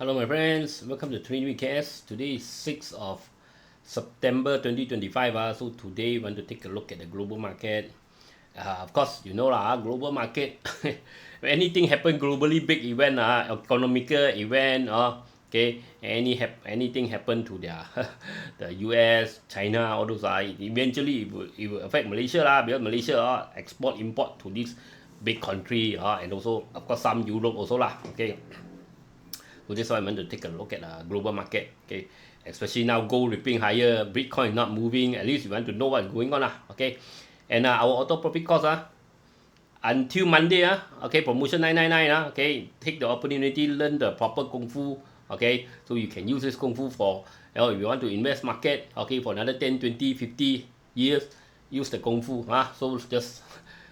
Hello my friends, welcome to Trading with KS. Today is 6th of September 2025. So today we want to take a look at the global market. Of course, you know lah, global market, when anything happen globally, big event, economical event, okay, anything happen to their the US, China, all those, eventually it will affect Malaysia lah, because Malaysia export import to this big country, and also of course some Europe also lah, okay. So that's why I want to take a look at the global market, okay. Especially now gold ripping higher, Bitcoin not moving. At least you want to know what's going on, okay. And our auto profit cost, until Monday, okay, promotion 999, okay. Take the opportunity, learn the proper kung fu, okay. So you can use this kung fu for, if you want to invest market, okay, for another 10, 20, 50 years, use the kung fu, So just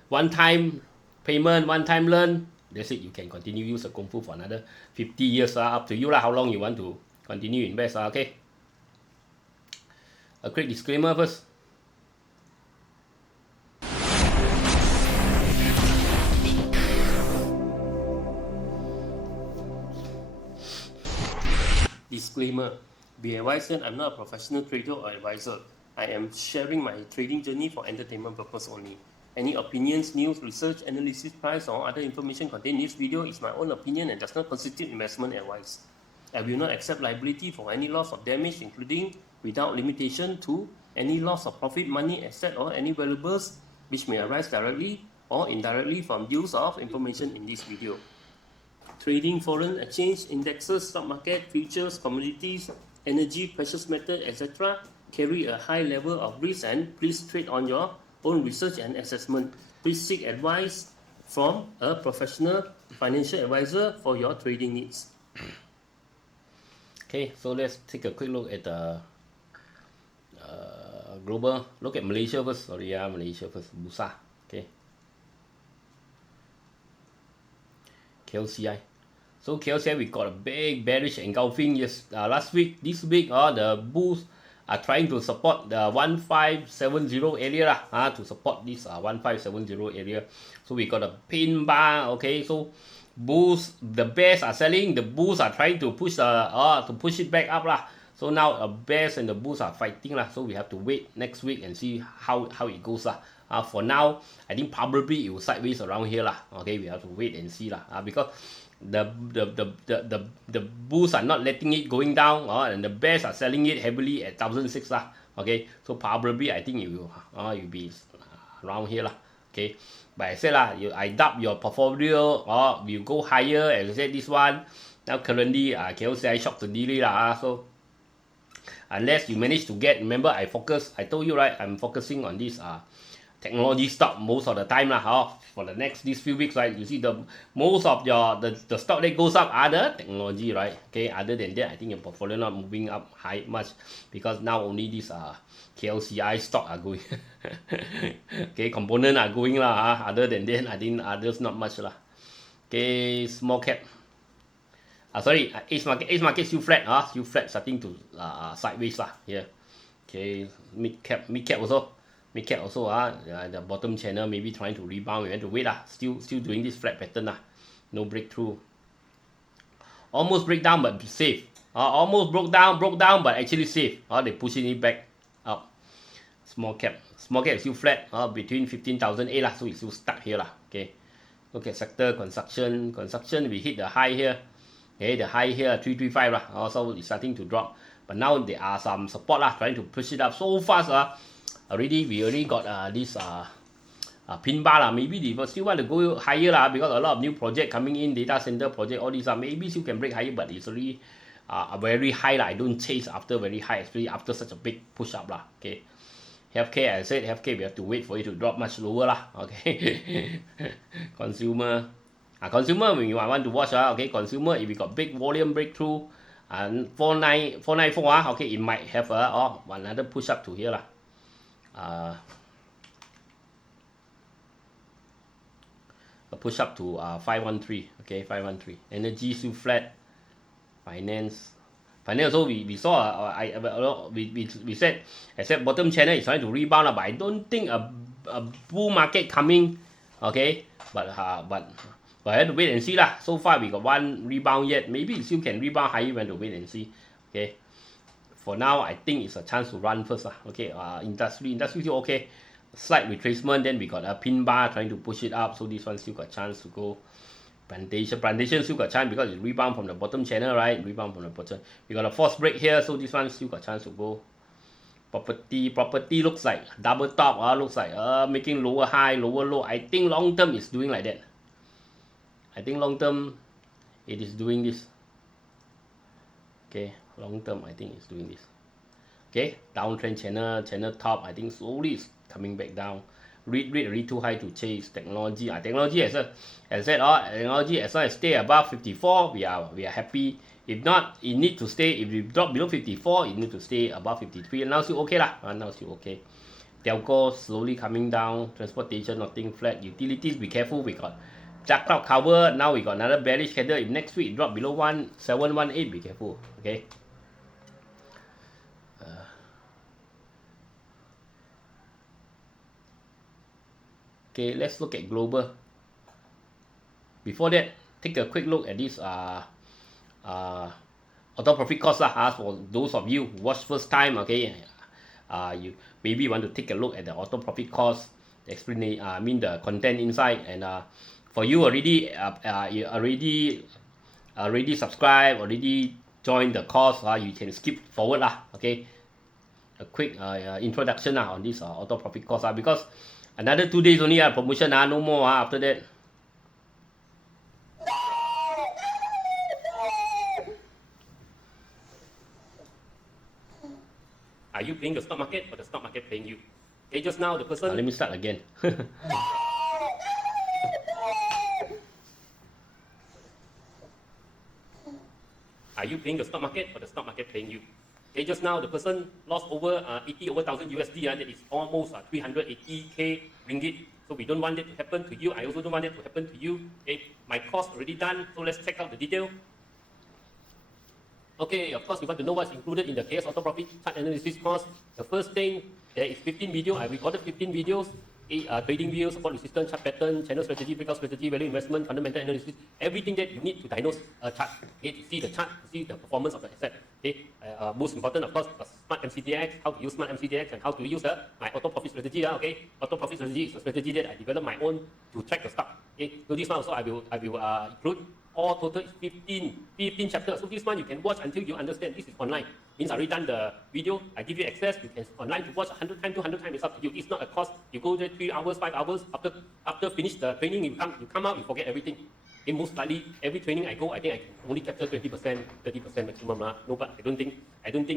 one time payment, one time learn. That's it. You can continue use the kung fu for another 50 years. Up to you lah. How long you want to continue invest. Okay. A quick disclaimer first. Disclaimer. Be advised that I'm not a professional trader or advisor. I am sharing my trading journey for entertainment purpose only. Any opinions, news, research, analysis, price, or other information contained in this video is my own opinion and does not constitute investment advice. I will not accept liability for any loss or damage, including, without limitation to, any loss of profit, money, asset, or any valuables which may arise directly or indirectly from use of information in this video. Trading foreign exchange, indexes, stock market, futures, commodities, energy, precious metal, etc. carry a high level of risk, and please trade on your own research and assessment. Please seek advice from a professional financial advisor for your trading needs. Okay, so let's take a quick look at the global. Look at Malaysia first. Sorry, Malaysia first. Bursa. Okay. KLSE. So KLSE, we got a big bearish engulfing last week. This week, the bulls are trying to support the 1570 area to support this 1570 area. So we got a pin bar. Okay, so bulls, the bears are selling, the bulls are trying to push to push it back up lah. So now the bears and the bulls are fighting lah. So we have to wait next week and see how it goes lah. For now, I think probably it will sideways around here lah. Okay, we have to wait and see lah. Because the bulls are not letting it going down, and the bears are selling it heavily at 1,006 lah. Okay, so probably I think it will be around here lah. Okay, but I said lah, I doubt your portfolio will go higher. As I said, this one now currently KLSE shock to delay lah. So unless you manage to get, remember I told you right, I'm focusing on this technology stock most of the time lah. For the next these few weeks, right, you see the most of the stock that goes up are the technology, right? Okay, other than that, I think your portfolio not moving up high much, because now only these KLCI stock are going. Okay, component are going lah. Other than that, I think others not much lah. Okay, small cap. Sorry, Ace market still flat. Still flat, starting to sideways lah here. Okay, mid cap also. Mid-cap also, the bottom channel maybe trying to rebound. We have to wait lah. Still doing this flat pattern lah. No breakthrough. Almost break down but safe. Almost broke down but actually safe. They pushing it back up. Small cap is still flat. Between 15,008 lah. So it's still stuck here lah. Okay. Look at sector construction. Construction, we hit the high here. Okay, the high here 335 lah. Also it's starting to drop. But now there are some support lah, trying to push it up so fast we already got this pin bar lah. Maybe they still want to go higher lah, because a lot of new project coming in, data center project, all these maybe still can break higher, but it's already very high lah. I don't chase after very high, especially after such a big push up lah. Okay, healthcare, I said healthcare we have to wait for it to drop much lower lah. Okay. Consumer when you want to watch okay, consumer, if we got big volume breakthrough and 494 okay, it might have another push up to here lah. A push up to 513. Okay, 513. Energy still flat. Finance also we saw we said, except bottom channel is trying to rebound, but I don't think a bull market coming. Okay, but But I have to wait and see lah. So far we got one rebound yet. Maybe it still can rebound higher when to wait and see. Okay. For now, I think it's a chance to run first lah. Okay. Industry still okay. Slight retracement. Then we got a pin bar trying to push it up. So this one still got chance to go. Plantation still got chance because it rebound from the bottom channel, right? Rebound from the bottom. We got a false break here, so this one still got chance to go. Property looks like double top. Looks like making lower high, lower low. I think long term is doing like that. I think long term it is doing this. Okay, long term I think it's doing this. Okay, downtrend channel top. I think slowly it's coming back down. Read already too high to chase. Technology. Technology as I said, technology as long as stay above 54, we are happy. If not, it need to stay. If you drop below 54, it need to stay above 53. And now still okay lah. Now still okay. Telco slowly coming down. Transportation nothing flat. Utilities be careful. We got dark cloud cover. Now we got another bearish candle. If next week it drop below 1718, be careful. Okay. Okay, let's look at global. Before that, take a quick look at this auto profit cost lah. For those of you who watch first time, okay, you maybe want to take a look at the auto profit cost, explain the content inside, and for you already subscribe, already join the course, you can skip forward lah. Okay, a quick introduction on this auto profit cost because another 2 days only promotion no more after that. Are you playing the stock market or the stock market playing you? Okay, just now the person. Let me start again. Are you playing the stock market or the stock market playing you? Okay, just now the person lost over 80 over 1,000 USD. That is almost 380k ringgit. So we don't want that to happen to you. I also don't want that to happen to you. Okay, my cost already done. So let's check out the detail. Okay, of course, you want to know what's included in the KS Auto Profit Chart Analysis course. The first thing, there is 15 videos. I recorded 15 videos. Trading views, support resistance, chart pattern, channel strategy, breakout strategy, value investment, fundamental analysis, everything that you need to diagnose a chart. Okay, to see the chart, to see the performance of the asset. Okay, most important, of course, smart MCDX, how to use smart MCDX and how to use my auto profit strategy. Okay, auto profit strategy is a strategy that I developed my own to track the stock. Okay, so this one also I will include. All total is 15 chapters. So this one you can watch until you understand. This is online. Means I already done the video. I give you access. You can online to watch 100 times, 200 times. It's up to you. It's not a cost. You go there 3 hours, 5 hours. After finish the training, you come out, you forget everything. Okay, most likely every training I go, I think I can only capture 20%, 30% maximum. No, but I don't think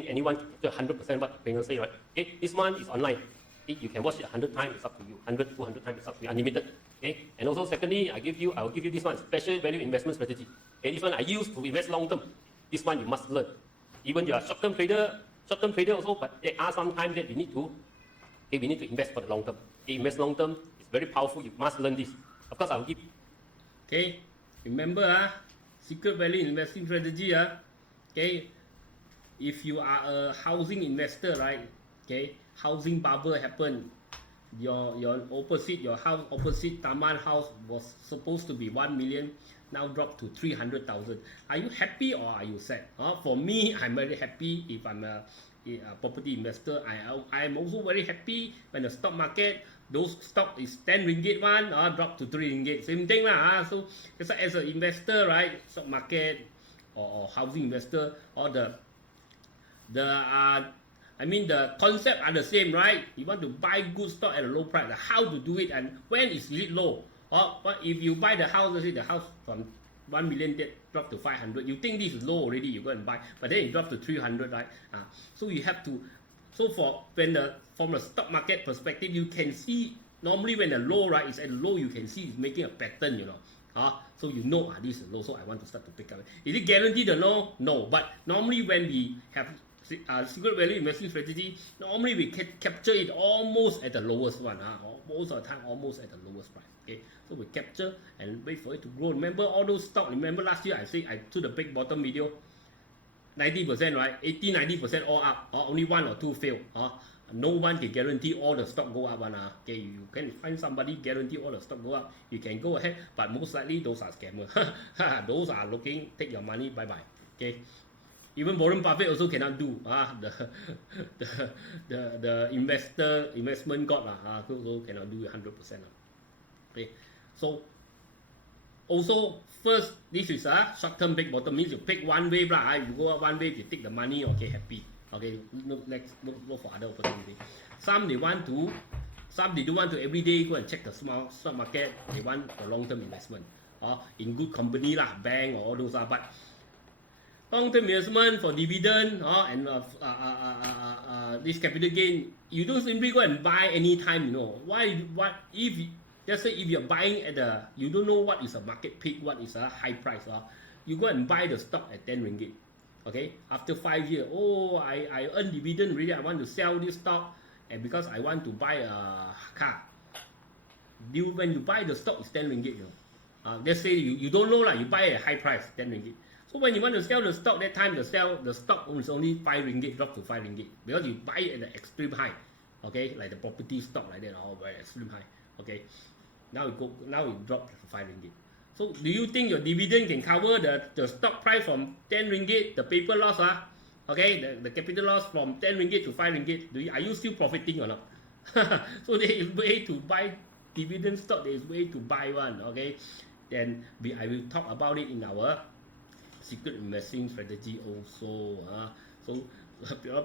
anyone can capture 100% what the trainer say, right? Okay, this one is online. Okay, you can watch it 100 times. It's up to you. 100, 200 times. It's up to you. Unlimited. Okay, and also secondly, I will give you this one, special value investment strategy. Okay, this one I use to invest long term. This one you must learn. Even you are short-term trader also, but there are some times that we need to invest for the long term. Okay, invest long term is very powerful. You must learn this. Of course, I will give. Okay, remember secret value investing strategy. Okay, if you are a housing investor, right? Okay, housing bubble happened. Your house opposite Taman house was supposed to be 1 million, now dropped to 300,000. Are you happy or are you sad? For me, I'm very happy. If I'm a property investor, I'm also very happy when the stock market, those stock is 10 ringgit one, drop to 3 ringgit. Same thing lah. So as an investor, right, stock market or housing investor, or the concept are the same, right? You want to buy good stock at a low price. How to do it and when is it low? But if you buy the house, let's say the house from 1 million that drop to 500, you think this is low already, you go and buy, but then it drops to 300, right? So you have to. So from the stock market perspective, you can see normally when the low, right, is at low, you can see it's making a pattern, you know. So you know this is low, so I want to start to pick up. Is it guaranteed or no? No, but normally when we have secret value investing strategy, normally we can capture it almost at the lowest one. Most of the time, almost at the lowest price. Okay, so we capture and wait for it to grow. Remember all those stocks? Remember last year I took the big bottom video. 90%, right? 80-90% all up, only 1 or 2 fail. No one can guarantee all the stock go up. Okay, you can find somebody guarantee all the stock go up. You can go ahead, but most likely those are scammers. Those are looking take your money, bye bye. Okay, even Warren Buffett also cannot do. The investment god also cannot do 100%. Okay, so also first this is a short-term big bottom, means you pick one wave lah. You go up one wave, you take the money. Okay, happy. Okay, let's look for other opportunity. Some they don't want to every day go and check the stock market. They want for long-term investment, in good company lah, bank or all those but long-term investment for dividend and this capital gain, you don't simply go and buy anytime. Why? If just say if you're buying at you don't know what is a market peak, what is a high price, you go and buy the stock at 10 ringgit. Okay, after 5 years, I earn dividend really, I want to sell this stock, and because I want to buy a car. When you buy the stock, it's 10 ringgit. Let's say you don't know lah, you buy at high price, 10 ringgit. So when you want to sell the stock, that time the stock is only 5 ringgit, drop to 5 ringgit, because you buy it at the extreme high. Okay, like the property stock like that, very extreme high. Okay, now it dropped to 5 ringgit. So do you think your dividend can cover the stock price from 10 ringgit, the paper loss, okay, the capital loss from 10 ringgit to 5 ringgit? Are you still profiting or not? So there is way to buy dividend stock, there is way to buy one. Okay, then I will talk about it in our secret investing strategy also. So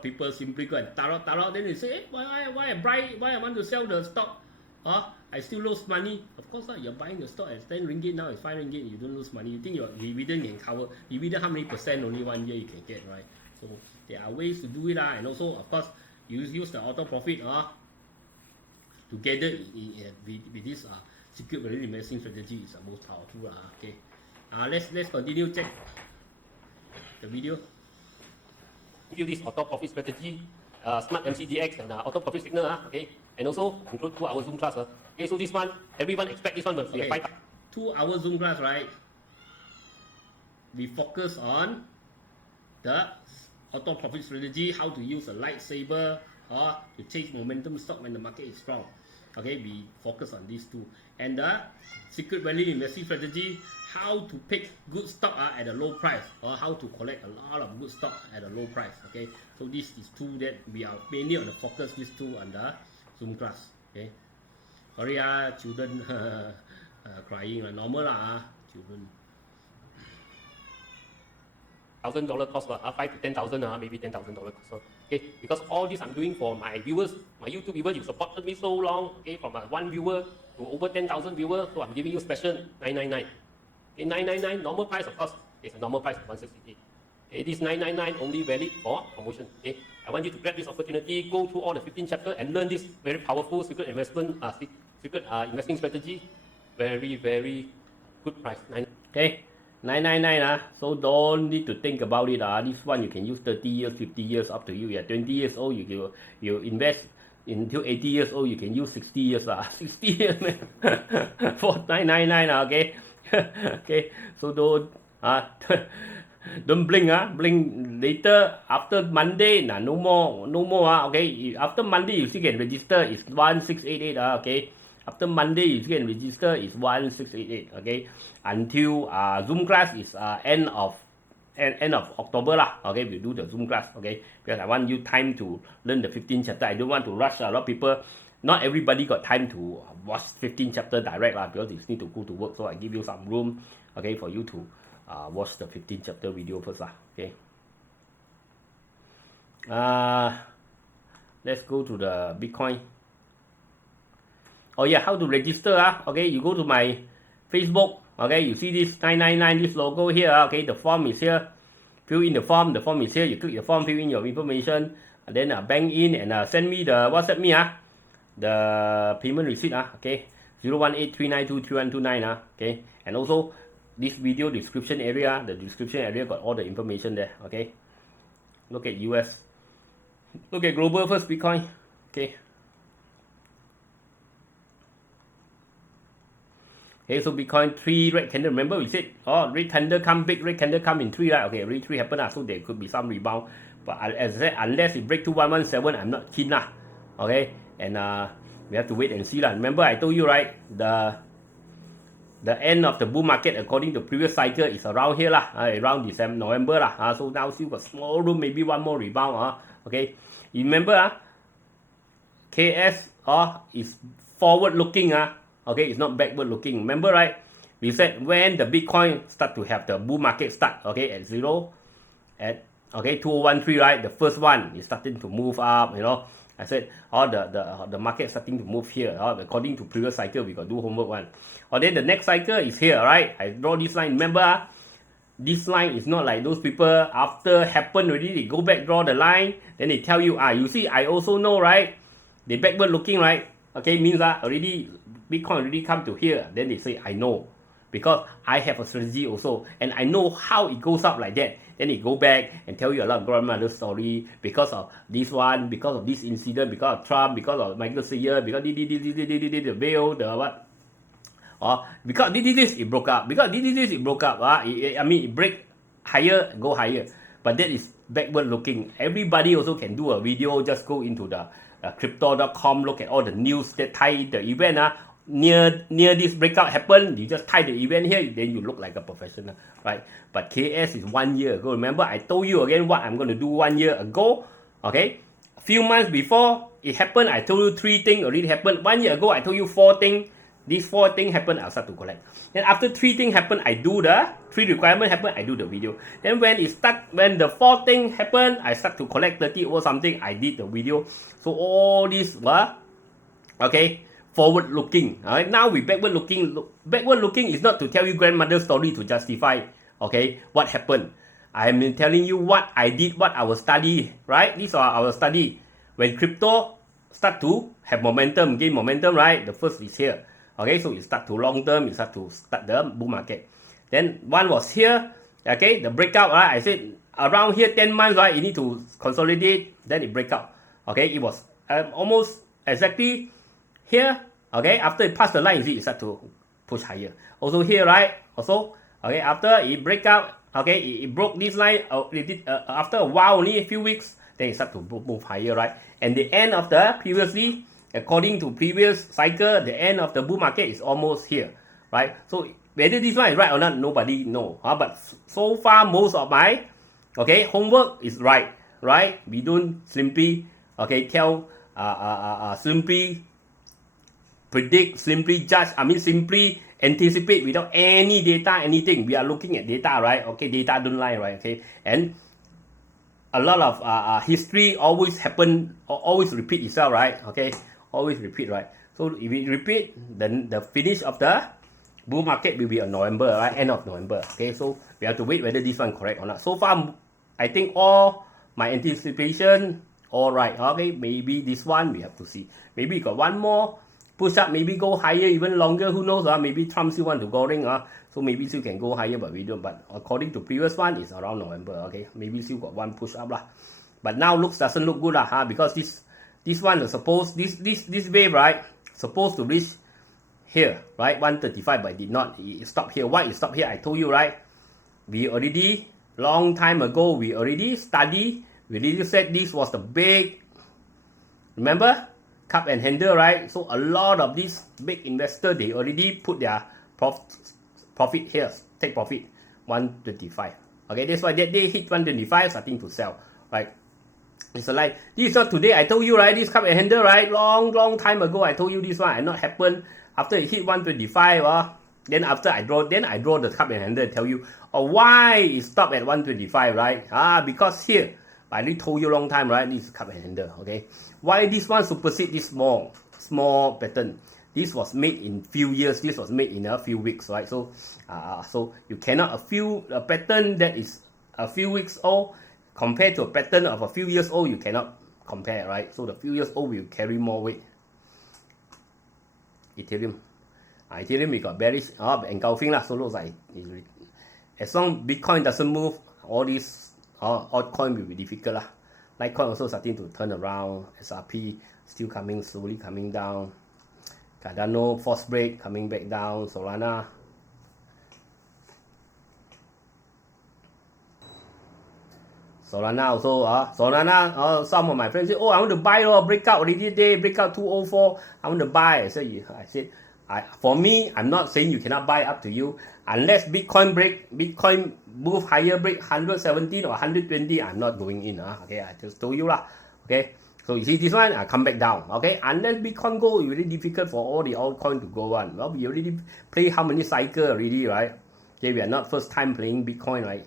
people simply go and tarot, then they say, why I want to sell the stock? I still lose money. Of course, you're buying the stock at 10 ringgit, now it's 5 ringgit, you don't lose money. You think your dividend can cover? Dividend, how many percent only 1 year you can get, right? So there are ways to do it, and also, of course, you use the auto profit together with this secret value investing strategy is the most powerful. Okay, let's continue check the video. Give this auto profit strategy, smart MCGX and auto profit signal. Okay, and also include 2-hour Zoom class. Okay, so this one, everyone expect this one will be a 2-hour Zoom class, right? We focus on the auto profit strategy, how to use a lightsaber to chase momentum stock when the market is strong. Okay, we focus on these two. And the secret value investing strategy, how to pick good stock at a low price, or how to collect a lot of good stock at a low price. Okay, so this is two that we are mainly on the focus, these two on the Zoom class. Okay, sorry children crying, normal children. $1,000 cost, 5 to 10,000, maybe $10,000 cost. Okay, because all this I'm doing for my viewers, my YouTube viewers, you supported me so long. Okay, from 1 viewer to over 10,000 viewers, so I'm giving you special 999. Okay, 999 normal price, of course, it's a normal price of 168. Okay, this 999 only valid for promotion. Okay, I want you to grab this opportunity, go through all the 15 chapters and learn this very powerful secret investing strategy. Very, very good price. Okay. 999 so don't need to think about it. This one you can use 30 years, 50 years, up to you. You're 20 years old, you invest until 80 years old, you can use 60 years 60 years man. For 999 okay. Okay, so don't don't blink blink later after Monday. No more okay. After Monday you still can register, it's 1688 okay. After Monday you still can register, is 1688. Okay, until Zoom class is end of October lah. Okay, we do the Zoom class. Okay, because I want you time to learn the 15 chapter. I don't want to rush. A lot of people, not everybody got time to watch 15 chapter direct lah, because they need to go to work. So I give you some room, okay, for you to watch the 15 chapter video first lah. Okay. Let's go to the Bitcoin. Oh yeah, how to register okay, you go to my Facebook. Okay, you see this 999, this logo here. Okay, the form is here. Fill in the form is here. You click the form, fill in your information, and then bank in and send me the WhatsApp me the payment receipt okay, 018-392-3129 okay. And also this video description area, the description area got all the information there. Okay, look at US, look at global first, Bitcoin. Okay, Okay, so Bitcoin 3 red candle. Remember we said, oh, red candle come, big red candle come in 3, right? Okay, red 3 happen, so there could be some rebound. But as I said, unless it break to 117, I'm not keen lah. Okay, and we have to wait and see lah. Remember I told you, right? The end of the bull market according to previous cycle is around here lah, around December, November lah. So now still got small room, maybe one more rebound. Okay, you remember KS is forward looking. Okay, it's not backward looking. Remember, right? We said when the Bitcoin start to have the bull market start, okay, at 2013, right? The first one is starting to move up, I said the market starting to move here. According to previous cycle, we got do homework one. Then the next cycle is here, right? I draw this line. Remember, this line is not like those people after happen already, they go back, draw the line, then they tell you, you see, I also know, right? They backward looking, right? Okay, means already Bitcoin already come to here. Then they say, I know. Because I have a strategy also. And I know how it goes up like that. Then they go back and tell you a lot of grandmother story. Because of this one, because of this incident, because of Trump, because of Michael Sayer, because the veil, the what? Because this, it broke up. Because this, it broke up. It break higher, go higher. But that is backward looking. Everybody also can do a video. Just go into the crypto.com, look at all the news that tie the event. Near this breakout happen, you just tie the event here, then you look like a professional, right? But KS is 1 year ago. Remember, I told you again what I'm going to do 1 year ago. Okay, a few months before it happened, I told you 3 things already happened. 1 year ago, I told you 4 things. These 4 things happen, I'll start to collect. Then after 3 things happen, I do the 3 requirements happen, I do the video. Then when the 4 things happen, I start to collect 30 or something, I did the video. So all these were, okay, forward looking. Alright, now we backward looking. Backward looking is not to tell you grandmother's story to justify, okay, what happened. I am telling you what I did, what our study, right? These are our study. When crypto start to have momentum, gain momentum, right? The first is here. Okay, so it start to long term, it start the bull market. Then one was here, okay, the breakout, right? I said around here 10 months, right? You need to consolidate, then it break out. Okay, it was almost exactly here. Okay, after it passed the line, it start to push higher. Also here, right? Also, okay, after it break out, okay, it broke this line. After a while, only a few weeks, then it start to move higher, right? And the end of the previously, according to previous cycle, the end of the bull market is almost here, right? So whether this one is right or not, nobody know. But so far, most of my homework is right. We don't simply simply predict, simply judge. Simply anticipate without any data, anything. We are looking at data, right? Okay, data don't lie, right? Okay, and a lot of history always happen, always repeat itself, right? Okay, always repeat, right? So if we repeat, then the finish of the bull market will be on November, right? End of November. Okay, so we have to wait whether this one correct or not. So far, I think all my anticipation, all right. Okay, maybe this one we have to see. Maybe got one more push up, maybe go higher, even longer. Who knows? Maybe Trump still want to go ring. So maybe still can go higher, but we don't. But according to previous one, it's around November. Okay, maybe still got one push up lah. But now doesn't look good lah. Because this one is supposed this wave, right, supposed to reach here, right, 135, but it did not. It stopped here. Why it stopped here? I told you, right? We already long time ago we already studied. We already said this was the big. Remember? Cup and handle, right? So a lot of these big investors, they already put their profit here, take profit 125. Okay, that's why they hit 125, starting to sell, right? It's like this is not today. I told you, right? This cup and handle, right? Long time ago, I told you this one. And not happen after it hit 125. Then after I draw the cup and handle and tell you, why it stopped at 125, right? Because here. I already told you a long time, right? This is cup and handle, okay? Why this one supersede this small pattern? This was made in few years. This was made in a few weeks, right? So, so you cannot a pattern that is a few weeks old compared to a pattern of a few years old. You cannot compare, right? So the few years old will carry more weight. Ethereum we got bearish engulfing lah. So looks like as long Bitcoin doesn't move, all these altcoin will be difficult lah. Litecoin also starting to turn around. SRP still slowly coming down. Cardano force break coming back down. Solana. Solana also, Solana, some of my friends say, oh, I want to buy, breakout already today, breakout 204, I want to buy. I said, for me, I'm not saying you cannot buy, up to you. Unless Bitcoin move higher, break 117 or 120, I'm not going in. Okay, I just told you lah. Okay, so you see this one, I come back down. Okay, unless Bitcoin go, it's really difficult for all the altcoin to go on. Well, we already play how many cycle already, right? Okay, we are not first time playing Bitcoin, right?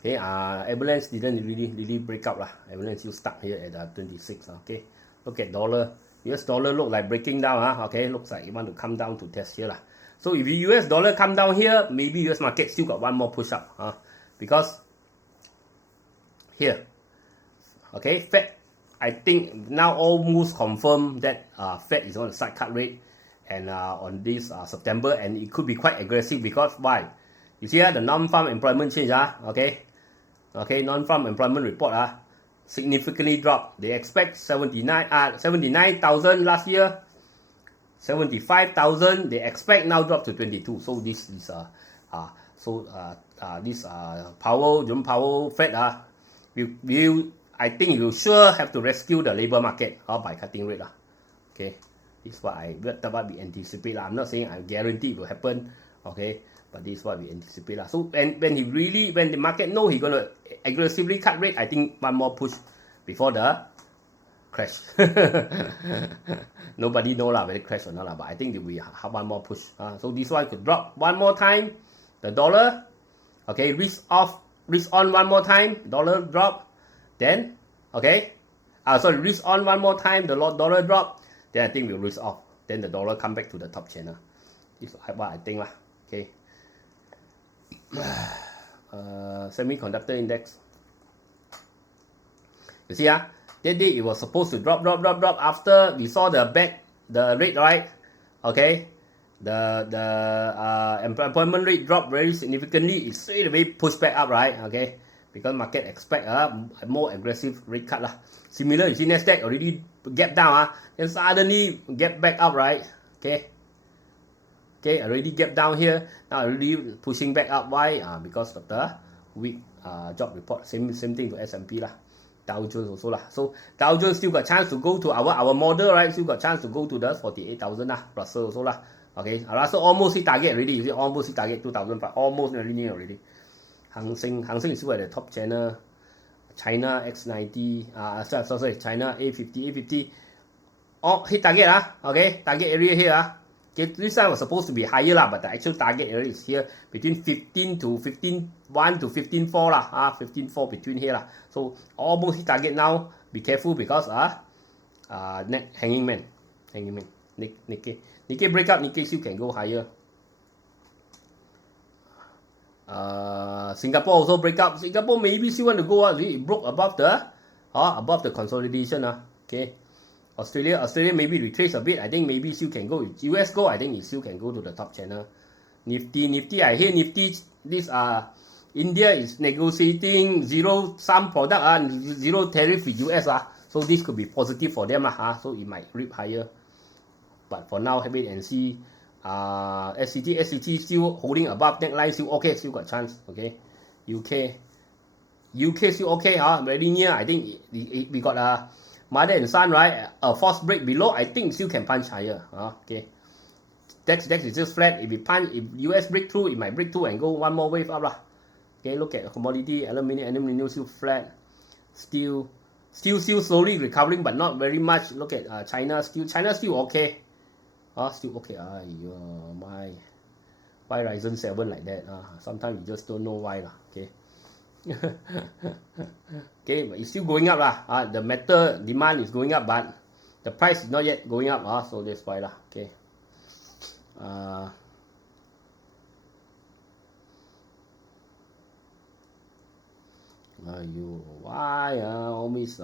Okay, Avalanche didn't really break up lah. Avalanche still stuck here at 26. Okay, look at dollar. US dollar look like breaking down. Okay, looks like it want to come down to test here lah. So if the US dollar come down here, maybe US market still got one more push up. Because here, okay, Fed, I think now almost confirmed that Fed is on the side cut rate, and on this September, and it could be quite aggressive because why? You see the non-farm employment change, okay, non-farm employment report, significantly dropped. They expect 79,000 last year, 75,000. They expect now drop to 22. So this is Jerome Powell, Fed, I think you sure have to rescue the labor market by cutting rate. Okay, this is what we anticipate. I'm not saying I guarantee it will happen. Okay. But this is what we anticipate. So when the market know he's gonna aggressively cut rate, I think one more push before the crash. Nobody know whether it crash or not, but I think there will be one more push. So this one could drop one more time. The dollar, okay, risk on one more time. Dollar drop, then risk on one more time. The dollar drop, then I think we'll risk off. Then the dollar come back to the top channel. This is what I think lah. Okay. Semiconductor index. You see, that day it was supposed to drop after we saw the rate, right? Okay, the employment rate dropped very significantly. It straight away pushed back up, right? Okay, because market expect a more aggressive rate cut lah. Similar, you see Nasdaq already gap down, then suddenly get back up, right? Okay, already gap down here. Now already pushing back up. Why? Because of the weak job report. Same thing to S&P lah. Dow Jones also lah. So Dow Jones still got chance to go to our model, right? Still got chance to go to the 48,000 lah. Russell also lah. Okay, Russell almost hit target already. You see, almost hit target 2005. Almost very near already. Hang Seng is still at the top channel. China X90. China A50. Oh, hit target Okay, target area here Okay, this one was supposed to be higher but the actual target area is here between 15 to 15.1 to 15.4 15.4 between here So almost hit target now. Be careful because hanging man. Nikkei break up. Nikkei still can go higher. Singapore also break up. Singapore maybe still want to go it broke above the consolidation Okay. Australia maybe retrace a bit. I think maybe still can go. If US go, I think it still can go to the top channel. Nifty. I hear Nifty. This India is negotiating zero tariff with US So this could be positive for them So it might rip higher. But for now, wait and see. SCT still holding above neckline. Still okay. Still got chance. Okay. UK still okay. Very near. I think we got mother and son, right? A force break below, I think still can punch higher. Okay. DAX is just flat. If US break through, it might break through and go one more wave up lah. Okay, look at commodity, aluminum still flat. Steel slowly recovering, but not very much. Look at China still okay. Still okay. Why Ryzen 7 like that? Sometimes you just don't know why lah. Okay. Okay, but it's still going up the metal demand is going up, but the price is not yet going up so that's why Okay. Why always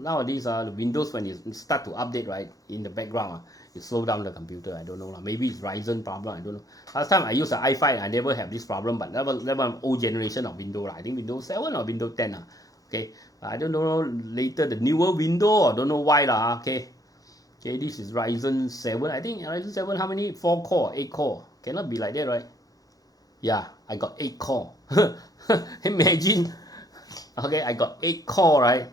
nowadays the Windows, when you start to update, right, in the background it slow down the computer. I don't know maybe it's Ryzen problem. I don't know. Last time I used the i5, I never have this problem, but that was old generation of Windows. I think Windows 7 or Windows 10 Okay, I don't know later the newer Windows, or don't know why Okay, Okay, this is Ryzen 7. I think Ryzen 7, how many? 4 core, 8 core. Cannot be like that, right? Yeah, I got 8 core. Imagine. Okay, I got 8 core, right?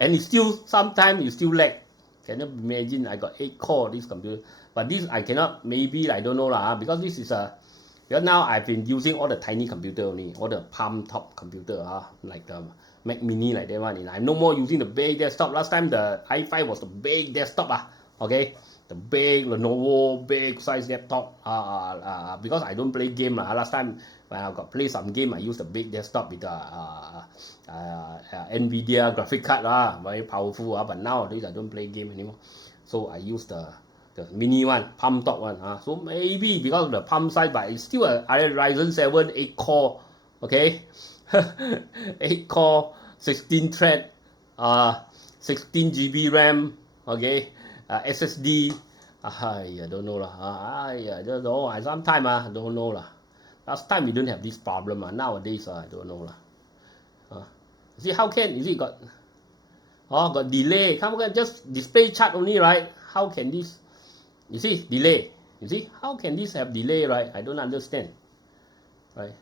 And it's still, sometimes you still lag. Cannot imagine I got 8 core this computer. But this I cannot, maybe, I don't know lah, because this is a, because now I've been using all the tiny computer only, all the palm top computer, like the Mac Mini like that one. And I'm no more using the big desktop. Last time the i5 was the big desktop, okay? The big Lenovo, big size laptop, because I don't play game. Last time when I got play some game, I use the big desktop with the NVIDIA graphic card, very powerful. But nowadays I don't play game anymore, so I use the mini one, palm top one. So maybe because of the palm size, but it's still a Ryzen 7 8 core, okay? 8 core, 16 thread, 16 GB RAM, okay? SSD, I don't know lah. I don't know. Sometimes I don't know lah. Last time we don't have this problem. Nowadays I don't know lah. See how can is it got delay? Come on, just display chart only, right? How can this? You see delay. You see how can this have delay, right? I don't understand, right?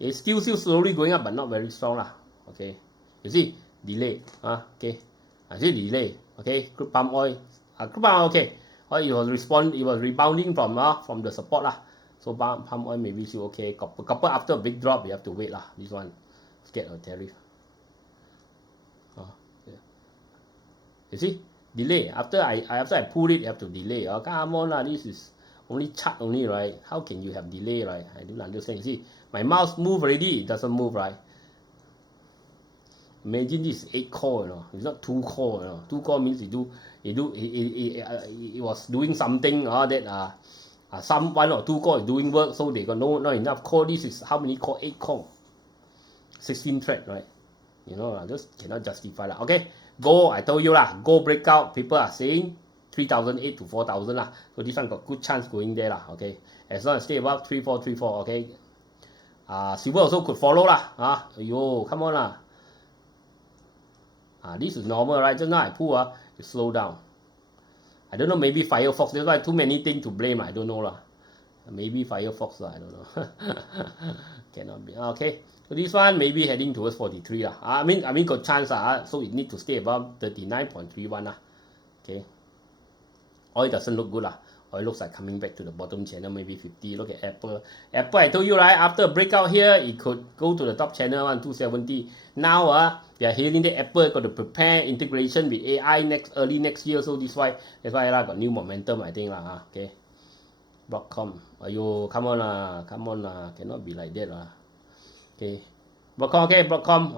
It's still slowly going up, but not very strong lah. Okay, you see delay. Okay, I see delay. Okay, crude palm oil. Crude palm oil, okay. It was rebounding from the support lah. So palm oil maybe still okay. Copper after a big drop, you have to wait lah. This one, scared of tariff. Yeah. You see, delay. After I pull it, you have to delay. Come on lah. This is only chart only, right? How can you have delay, right? I don't understand. You see, my mouse move already, it doesn't move, right? Imagine this 8 core, it's not 2 core. 2 core means it was doing something that some 1 or 2 core is doing work, so they got not enough core. This is how many core? 8 core, 16 thread, right? Just cannot justify lah. Okay, go. I told you lah. Go breakout. People are saying 3,008 to 4,000 lah. So this one got good chance going there lah. Okay, as long as stay above 3434. Okay. Silver also could follow lah. Come on lah. This is normal, right? Just now I pull, it slow down. I don't know, maybe Firefox. There's like too many things to blame. I don't know lah. Maybe Firefox lah. I don't know. Cannot be. Okay. So this one maybe heading towards 43 lah. I mean got chance so it need to stay above 39.31 lah. Okay. Oil doesn't look good lah. Oil looks like coming back to the bottom channel, maybe 50. Look at Apple. Apple, I told you, right? After a breakout here, it could go to the top channel on 270. Now, we are hearing that Apple got to prepare integration with AI early next year. So that's why I got new momentum, I think lah. Okay. Broadcom. Come on lah. Cannot be like that lah. Okay. Broadcom.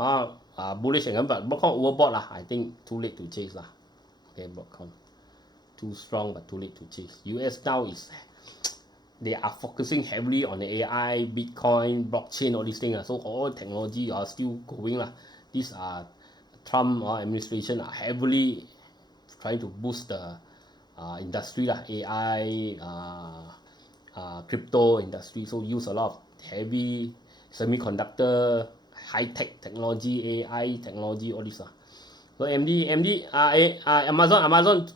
Bullish again, but Broadcom overbought lah. I think too late to chase lah. Okay, Broadcom. Too strong but too late to chase. US now they are focusing heavily on the AI, Bitcoin, blockchain, all these things. So all technology are still going lah. These are Trump administration are heavily trying to boost the industry lah, AI, crypto industry. So use a lot of heavy semiconductor, high tech technology, AI technology, all this lah. So Amazon,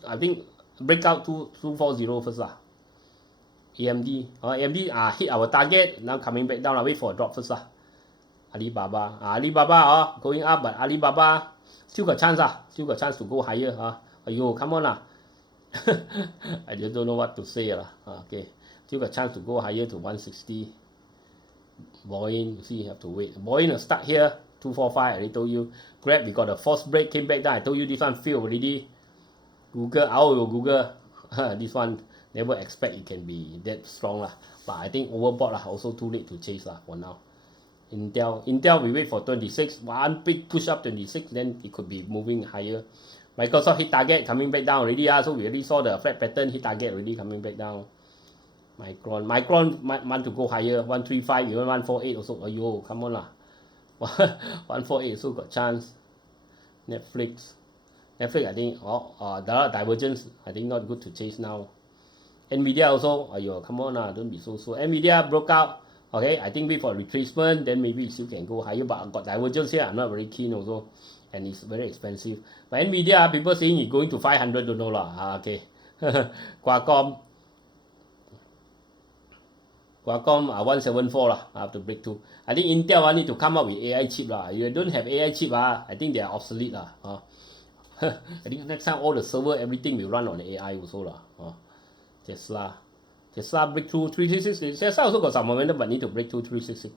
I think breakout 240 first lah. AMD hit our target, now coming back down. Wait for a drop first lah. Alibaba going up, but Alibaba still got chance to go higher. Come on lah. I just don't know what to say lah. Okay, still got chance to go higher to 160. Boeing, you see, you have to wait. Boeing start here 245. I already told you. Grab, we got a force break, came back down. I told you this one failed already. Google, this one never expect it can be that strong lah. But I think overbought lah. Also too late to chase lah for now. Intel, we wait for 26. One big push up 26, then it could be moving higher. Microsoft hit target, coming back down already. So we already saw the flat pattern, hit target already, coming back down. Micron want to go higher. 135, even 148 also. Come on lah. 148 also got chance. Netflix, I think there are divergence. I think not good to chase now. NVIDIA also, come on lah, don't be so. NVIDIA broke out Okay, I think wait for retracement, then maybe it still can go higher, but I've got divergence here, I'm not very keen also, and it's very expensive. But NVIDIA, people saying it's going to 500, don't know lah. Okay. Qualcomm 174 lah, I have to break through. I think Intel need to come up with AI chip lah. If you don't have AI chip, I think they are obsolete lah. I think next time all the server, everything will run on AI also lah. Tesla breakthrough 366. Tesla also got some momentum, but need to break through 366.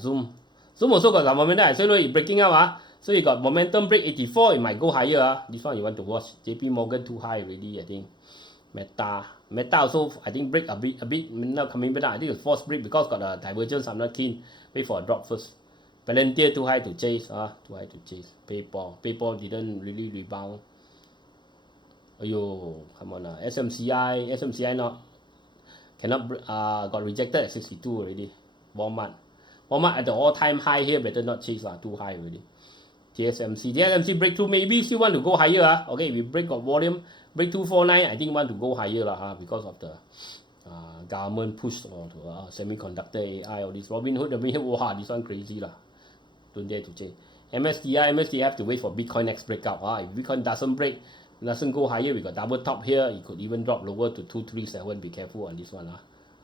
Zoom also got some momentum. I said, look, it's breaking up. So you got momentum break 84, it might go higher. This one you want to watch. JP Morgan too high already, I think. Meta also, I think break a bit, not coming back down. I think it's forced break because got a divergence. I'm not keen. Wait for a drop first. Palantir too high to chase. Too high to chase. PayPal didn't really rebound. Ayo, come on. SMCI not cannot got rejected at 62 already. Walmart at the all-time high here, better not chase too high already. TSMC breakthrough, maybe still want to go higher. Okay, we break got volume, break 249, I think want to go higher because of the government push to semiconductor AI or this Robinhood, wow, this one crazy lah. Don't dare to change. MSCI have to wait for Bitcoin next breakout. If Bitcoin doesn't go higher, we got double top here, it could even drop lower to 237. Be careful on this one.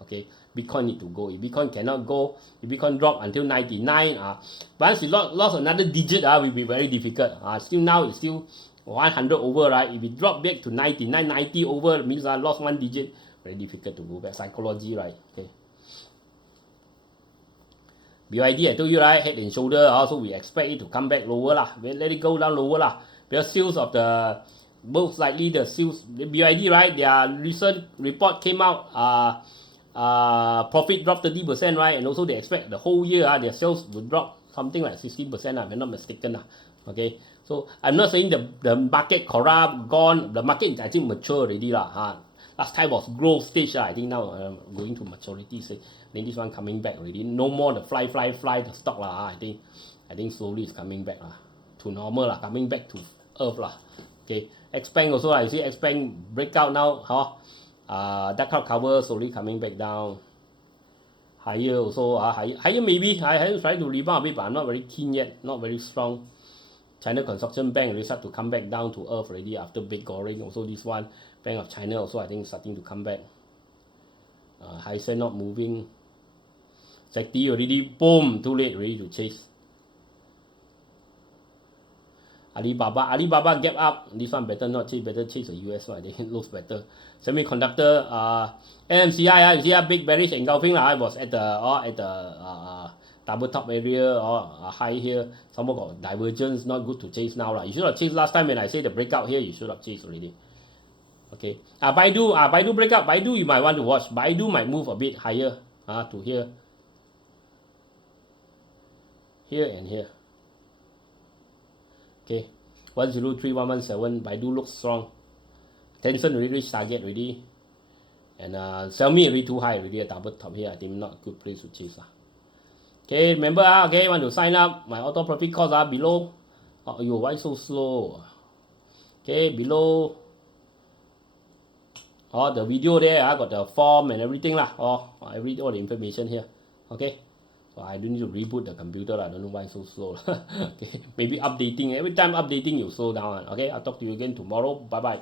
Okay, Bitcoin need to go. If Bitcoin cannot go, if Bitcoin drop until 99, once you lost another digit, will be very difficult. Still now it's still 100 over, right? If it drop back to 99, 90 over, means I lost one digit, very difficult to go back. Psychology, right? Okay. BYD, I told you, right? Head and shoulder, so we expect it to come back lower lah. We let it go down lower lah. Because sales of the, most likely the sales, the BYD, right? Their recent report came out, profit dropped 30%, right? And also they expect the whole year their sales will drop something like 16%, if I'm not mistaken. Okay, so I'm not saying the market corrupt, gone. The market is I think mature already. Last time was growth stage. I think now going to maturity stage. I think this one coming back already. No more the fly the stock. I think slowly it's coming back to normal. Coming back to earth. Okay, Xpeng also, I see Xpeng breakout now. That cloud cover slowly coming back down. Higher also, higher maybe. I trying to rebound a bit, but I'm not very keen yet, not very strong. China Construction Bank really start to come back down to earth already after big goring. Also this one, Bank of China also I think starting to come back. Hysen not moving. Secti already, boom, too late, ready to chase. Alibaba gap up. This one better not chase, better chase the US one. I think it looks better. Semiconductor, NMCI, you see big bearish engulfing. I was at the double top area or high here. Someone got divergence, not good to chase now. You should have chased last time when I say the breakout here. You should have chased already. Okay. Baidu breakout. Baidu you might want to watch. Baidu might move a bit higher to here. Here and here. Okay, 103117. Baidu looks strong. Tencent already reached target already. And Xiaomi already too high already. A double top here. I think not a good place to chase. Okay, remember okay, want to sign up. My auto profit costs are below. Why so slow? Okay, below. The video there. I got the form and everything lah. I read all the information here. Okay. So I don't need to reboot the computer. I don't know why it's so slow. Okay, maybe updating. Every time updating, you slow down. Okay, I'll talk to you again tomorrow. Bye bye.